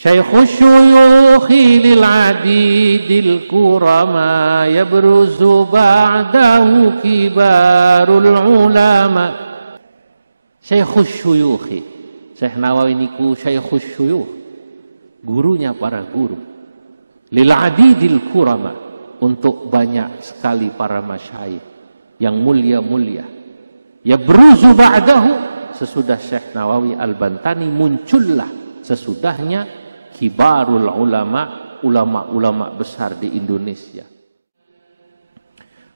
Syaikhus syuyukhi lil adidil kurama yabruzu ba'dahu kibarul ulama. Syaikhus syuyukhi, Syekh Nawawi niku syaikhus syuyukh, gurunya para guru. Lil adidil kurama, untuk banyak sekali para masyayikh yang mulia-mulia. Yabruzu ba'dahu, sesudah Syekh Nawawi Al-Bantani muncullah sesudahnya kibarul ulama, ulama-ulama besar di Indonesia.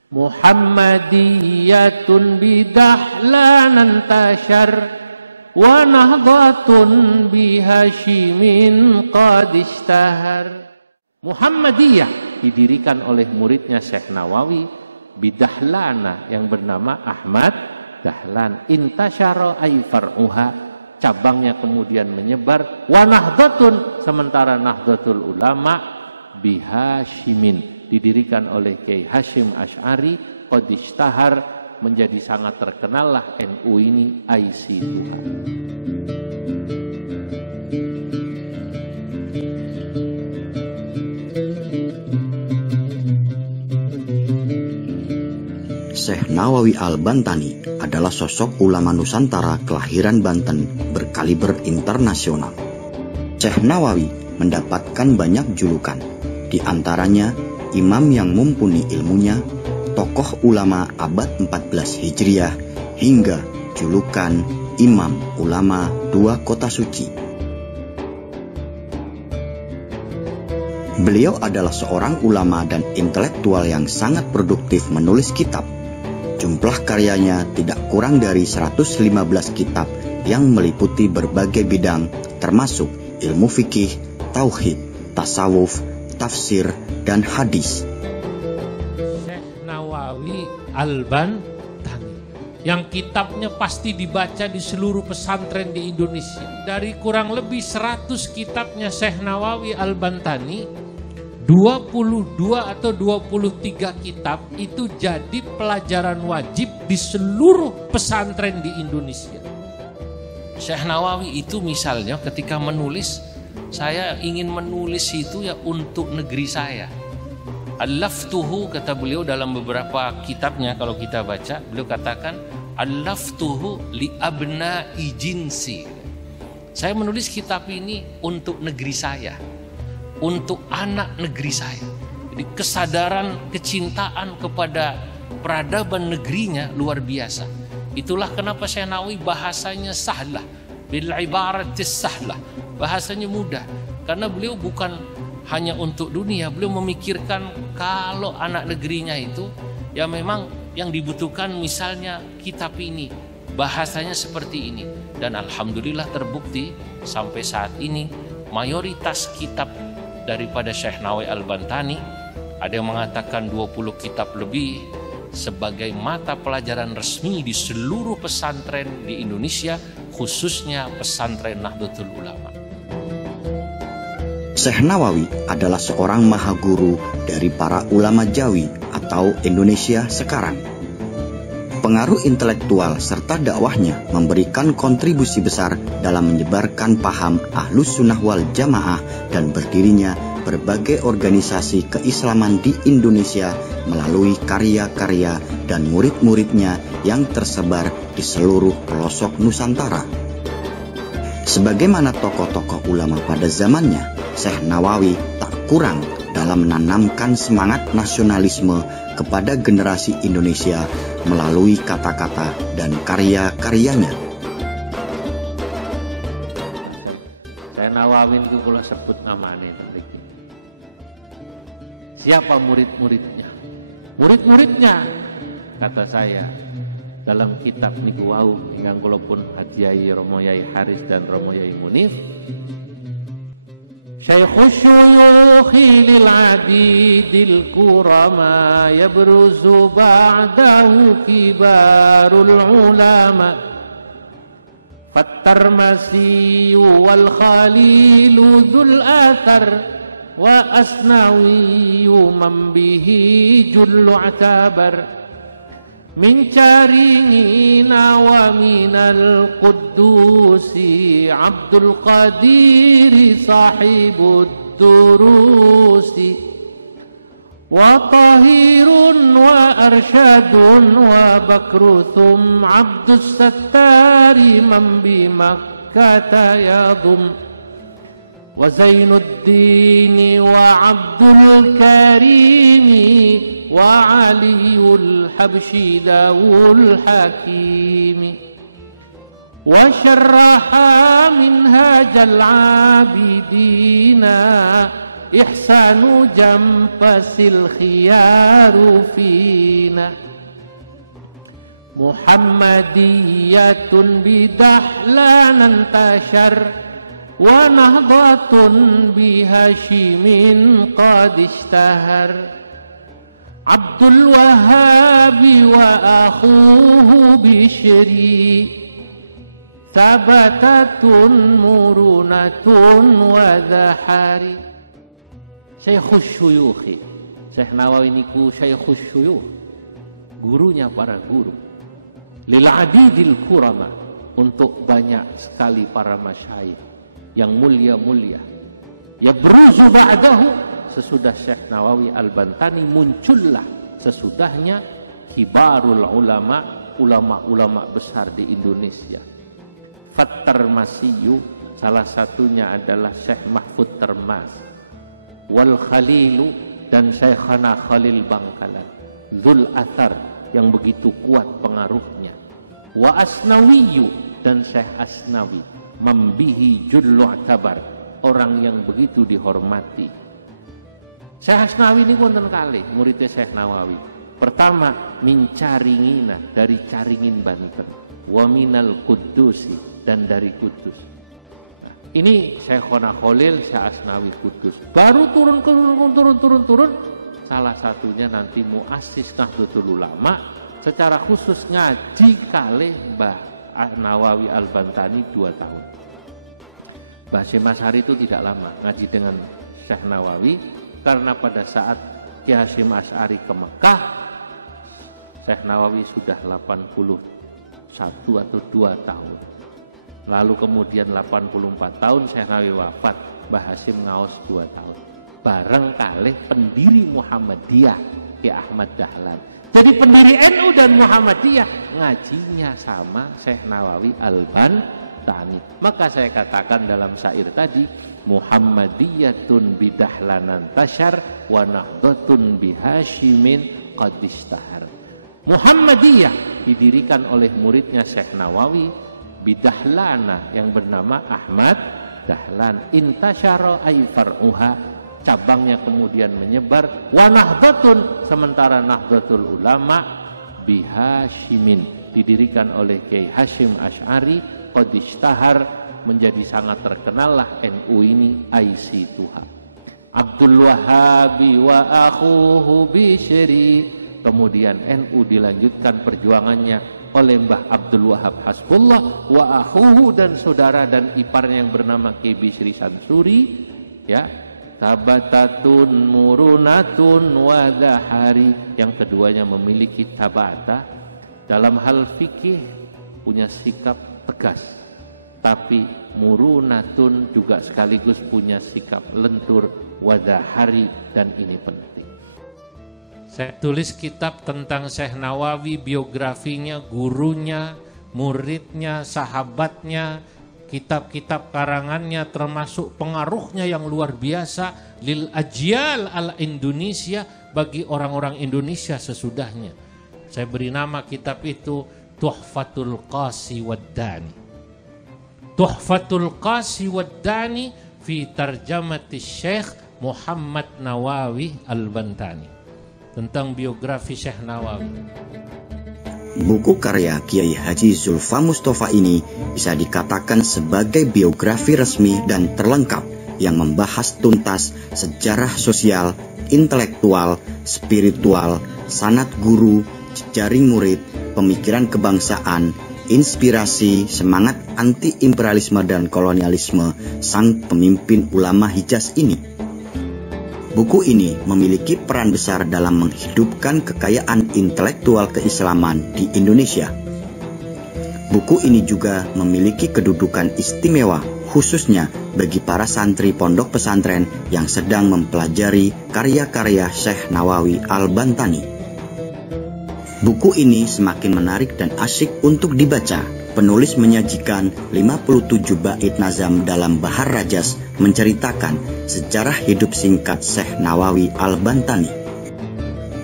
Muhammadiyatun bidahlanan tashar wa nahdhatun bihashimin qad ishtahar. Muhammadiyah didirikan oleh muridnya Syekh Nawawi bidahlana yang bernama Ahmad Dahlan. Intasyara ay far'uha, cabangnya kemudian menyebar. Wa nahdhatun, sementara Nahdlatul Ulama bihashimin didirikan oleh Kiai Hashim Asy'ari qad ishtahar, menjadi sangat terkenal lah NU ini IC2. Syekh Nawawi Al-Bantani adalah sosok ulama Nusantara kelahiran Banten berkaliber internasional. Syekh Nawawi mendapatkan banyak julukan, di antaranya imam yang mumpuni ilmunya, tokoh ulama abad 14 Hijriah, hingga julukan imam ulama dua kota suci. Beliau adalah seorang ulama dan intelektual yang sangat produktif menulis kitab. Jumlah karyanya tidak kurang dari 115 kitab yang meliputi berbagai bidang, termasuk ilmu fikih, tauhid, tasawuf, tafsir, dan hadis. Syekh Nawawi Al-Bantani, yang kitabnya pasti dibaca di seluruh pesantren di Indonesia. Dari kurang lebih 100 kitabnya Syekh Nawawi Al-Bantani, 22 atau 23 kitab itu jadi pelajaran wajib di seluruh pesantren di Indonesia. Syekh Nawawi itu misalnya ketika menulis, saya ingin menulis itu ya untuk negeri saya. Allaftuhu, kata beliau dalam beberapa kitabnya, kalau kita baca, beliau katakan allaftuhu li abna'i jinsi. Saya menulis kitab ini untuk negeri saya, untuk anak negeri saya. Jadi kesadaran, kecintaan kepada peradaban negerinya luar biasa. Itulah kenapa Syekh Nawawi bahasanya sahlah, bil ibaratis sahlah, bahasanya mudah. Karena beliau bukan hanya untuk dunia, beliau memikirkan kalau anak negerinya itu ya memang yang dibutuhkan misalnya kitab ini, bahasanya seperti ini. Dan alhamdulillah terbukti sampai saat ini mayoritas kitab daripada Syekh Nawawi Al-Bantani, ada yang mengatakan 20 kitab lebih, sebagai mata pelajaran resmi di seluruh pesantren di Indonesia, khususnya pesantren Nahdlatul Ulama. Syekh Nawawi adalah seorang mahaguru dari para ulama Jawi atau Indonesia sekarang. Pengaruh intelektual serta dakwahnya memberikan kontribusi besar dalam menyebarkan paham Ahlus Sunnah wal Jamaah dan berdirinya berbagai organisasi keislaman di Indonesia melalui karya-karya dan murid-muridnya yang tersebar di seluruh pelosok Nusantara. Sebagaimana tokoh-tokoh ulama pada zamannya, Syekh Nawawi tak kurang dalam menanamkan semangat nasionalisme kepada generasi Indonesia melalui kata-kata dan karya-karyanya. Syekh Nawawi itu kalau sebut namanya tadi. Siapa murid-muridnya? Murid-muridnya, kata saya dalam kitab niku wau ingkang kula pun hadiahi Romo Yai Haris dan Romo Yai Munif. Syaikhus syuyukhi lil adidil kurama yabruzu ba'dahu kibarul ulama fattarmasi wal khalilu dzul athar wa asnawi man bihi jullu atabar. min caringina wa minal quddusi Abdul Qadir sahibud durusi wa tahirun wa arsyadun wa bakruthum Abdus Sattari man bi Makkah yadum wa Zainuddin wa Abdul Karim wa Aliul Habsyi Dawul Hakim wa syarraha minhajal abidina ihsanu jampasil khiyaru fina Muhammadiyatun bidahlan tashar wa nahdhatun bihashimin qad ishtahar Abdul Wahhab wa akhuhu Bishri thabatatun murunatun wa dhahari. Syekhus Syuyukhi, Syekh Nawawi niku Syekhus Syuyukh, gurunya para guru. Lil adidil kurama, untuk banyak sekali para masyayikh yang mulia-mulia. Ya berazu ba'dahu, sesudah Syekh Nawawi Al-Bantani muncullah sesudahnya kibarul ulama, ulama-ulama besar di Indonesia. Fat-Tarmasiyu, salah satunya adalah Syekh Mahfud Termas. Wal Khalilu, dan Syekhana Khalil Bangkalan. Dzul Athar, yang begitu kuat pengaruhnya. Wa Asnawiyu, dan Syekh Asnawi. Mambihi jullu atabar, orang yang begitu dihormati. Syekh Asnawi ini wonten kalih muridnya Syekh Nawawi. Pertama, min caringina, dari Caringin Banten. Wa minal Quddusi, dan dari Kudus. Ini Syekhona Khalil, Syekh Asnawi Kudus. Baru turun. Salah satunya nanti muassis Nahdlatul Ulama, secara khusus ngaji kalih Mbah Nawawi Al-Bantani 2 tahun. Mbah Hasyim Asy'ari itu tidak lama ngaji dengan Syekh Nawawi, karena pada saat Ki Hasyim Asy'ari ke Mekah, Syekh Nawawi sudah 81 atau 2 tahun. Lalu kemudian 84 tahun Syekh Nawawi wafat, Mbah Hasyim ngaos 2 tahun. Bareng kalih pendiri Muhammadiyah Ki Ahmad Dahlan. Jadi pendiri NU dan Muhammadiyah ngajinya sama Syekh Nawawi Al-Bantani. Maka saya katakan dalam syair tadi, Muhammadiyatun bidahlanan tashar wa nahdhatun bihashimin qad ishtahar. Muhammadiyah didirikan oleh muridnya Syekh Nawawi bidahlana yang bernama Ahmad Dahlan. Intasyara ay far'uha, cabangnya kemudian menyebar. Wa nahdhatun, sementara Nahdlatul Ulama bihashimin didirikan oleh Kiai Hasyim Asy'ari qad ishtahar, menjadi sangat terkenal lah NU ini aisi Tuha. Abdul Wahhab wa akhuhu Bishri, kemudian NU dilanjutkan perjuangannya oleh Mbah Abdul Wahhab Hasbullah wa akhuhu, dan saudara dan iparnya yang bernama Kiai Bishri Samsuri, ya. Tabatatun murunatun wa dhahari, yang keduanya memiliki tabata dalam hal fikih, punya sikap tegas, tapi murunatun juga sekaligus punya sikap lentur, wa dhahari, dan ini penting. Saya tulis kitab tentang Syekh Nawawi, biografinya, gurunya, muridnya, sahabatnya, kitab-kitab karangannya, termasuk pengaruhnya yang luar biasa lil ajyal al Indonesia, bagi orang-orang Indonesia sesudahnya. Saya beri nama kitab itu Tuhfatul Qasi Waddani. Tuhfatul Qasi Waddani fi tarjamati Syekh Muhammad Nawawi Al-Bantani, tentang biografi Syekh Nawawi. Buku karya Kiai Haji Zulfa Mustafa ini bisa dikatakan sebagai biografi resmi dan terlengkap yang membahas tuntas sejarah sosial, intelektual, spiritual, sanad guru, jejaring murid, pemikiran kebangsaan, inspirasi, semangat anti-imperialisme dan kolonialisme sang pemimpin ulama Hijaz ini. Buku ini memiliki peran besar dalam menghidupkan kekayaan intelektual keislaman di Indonesia. Buku ini juga memiliki kedudukan istimewa khususnya bagi para santri pondok pesantren yang sedang mempelajari karya-karya Syekh Nawawi Al-Bantani. Buku ini semakin menarik dan asyik untuk dibaca. Penulis menyajikan 57 bait nazam dalam Bahar Rajas menceritakan sejarah hidup singkat Syekh Nawawi Al-Bantani.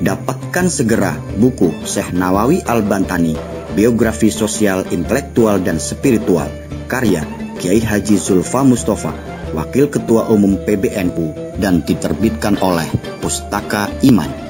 Dapatkan segera buku Syekh Nawawi Al-Bantani, Biografi Sosial, Intelektual, dan Spiritual, karya Kiai Haji Zulfa Mustafa, Wakil Ketua Umum PBNU, dan diterbitkan oleh Pustaka Iman.